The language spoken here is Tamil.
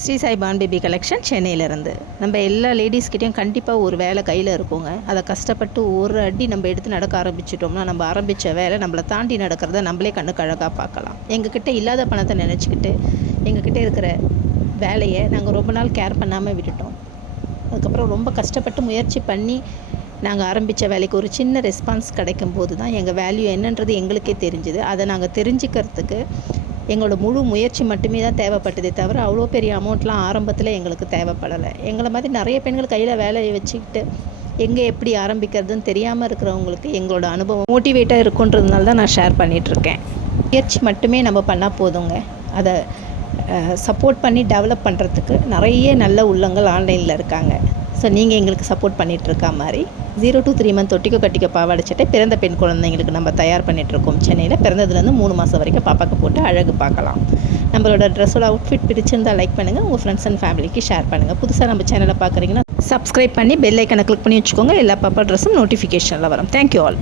ஸ்ரீ சாய் பான் பேபி கலெக்ஷன் சென்னையிலேருந்து. நம்ம எல்லா லேடிஸ்கிட்டையும் கண்டிப்பாக ஒரு வேலை கையில் இருக்குங்க. அதை கஷ்டப்பட்டு ஒரு அடி நம்ம எடுத்து நடக்க ஆரம்பிச்சிட்டோம்னா நம்ம ஆரம்பித்த வேலை நம்மளை தாண்டி நடக்கிறத நம்மளே கண்ணுக்கு அழகாக பார்க்கலாம். எங்ககிட்ட இல்லாத பணத்தை நினச்சிக்கிட்டு எங்ககிட்ட இருக்கிற வேலையை நாங்கள் ரொம்ப நாள் கேர் பண்ணாமல் விட்டுட்டோம். அதுக்கப்புறம் ரொம்ப கஷ்டப்பட்டு முயற்சி பண்ணி நாங்கள் ஆரம்பித்த வேலைக்கு ஒரு சின்ன ரெஸ்பான்ஸ் கிடைக்கும் போது தான் எங்கள் வேல்யூ என்னன்றது எங்களுக்கே தெரிஞ்சுது. அதை நாங்கள் தெரிஞ்சுக்கிறதுக்கு எங்களோட முழு முயற்சி மட்டுமே தான் தேவைப்பட்டதே தவிர அவ்வளோ பெரிய அமௌண்ட்லாம் ஆரம்பத்தில் எங்களுக்கு தேவைப்படலை. எங்களை மாதிரி நிறைய பெண்கள் கையில் வேலையை வச்சுக்கிட்டு எங்கே எப்படி ஆரம்பிக்கிறதுன்னு தெரியாமல் இருக்கிறவங்களுக்கு எங்களோட அனுபவம் மோட்டிவேட்டாக இருக்குன்றதுனால தான் நான் ஷேர் பண்ணிகிட்ருக்கேன் முயற்சி மட்டுமே நம்ம பண்ணால் போதுங்க. அதை சப்போர்ட் பண்ணி டெவலப் பண்ணுறதுக்கு நிறைய நல்ல உள்ளங்கள் ஆன்லைனில் இருக்காங்க. ஸோ நீங்கள் எங்களுக்கு சப்போர்ட் பண்ணிட்டு இருக்கா மாதிரி ஜீரோ டூ த்ரீ மந்த் தொட்டிக்கோ கட்டிக்கோ பாவாடை சட்டை பிறந்த பெண் குழந்தைங்களுக்கு நம்ம தயார் பண்ணிகிட்ருக்கோம் சென்னையில் பிறந்ததுலேருந்து மூணு மாதம் வரைக்கும் பாப்பாக்கு போட்டு அழகு பார்க்கலாம். நம்மளோட ட்ரெஸ்ஸோட அவுட்ஃபிட் பிடிச்சிருந்தால் லைக் பண்ணுங்கள் உங்கள் ஃப்ரெண்ட்ஸ் அண்ட் ஃபேமிலிக்கு ஷேர் பண்ணுங்கள் புதுசாக நம்ம சேனலை பார்க்குறீங்கன்னா சப்ஸ்கிரைப் பண்ணி பெல் ஐக்கனை கிளிக் பண்ணி வச்சுக்கோங்க. எல்லா பாப்பா ட்ரெஸ்ஸும் நோட்டிஃபிகேஷனில் வரும். Thank you all